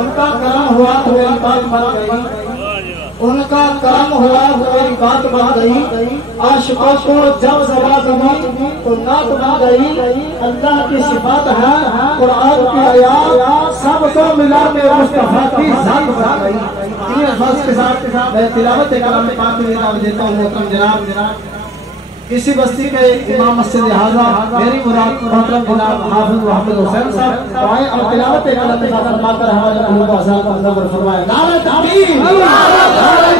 उनका करम हुआ तो मेरी बात बन गई, उनका करम हुआ तो मेरी बात बन गई। आशिकों को जब ज़बान दी तो नात बन गई। अल्लाह की सिफात है, कुरान की आयात सबको मिला के मुस्तफा की जात बन गई। तीन अल्फाज के साथ मैं तिलावत कलाम पाक में नाम देता हूँ। मोहतरम जनाब, इसी बस्ती के इमाम मस्जिद हाजा मेरी मुराद मोहतरम जनाब हाफिज मोहम्मद हुसैन साहब आए और तिलावत कलाम फरमाकर हमारे अल्लाह को आज़ाद फरमाए। नारे तकबीर, नारे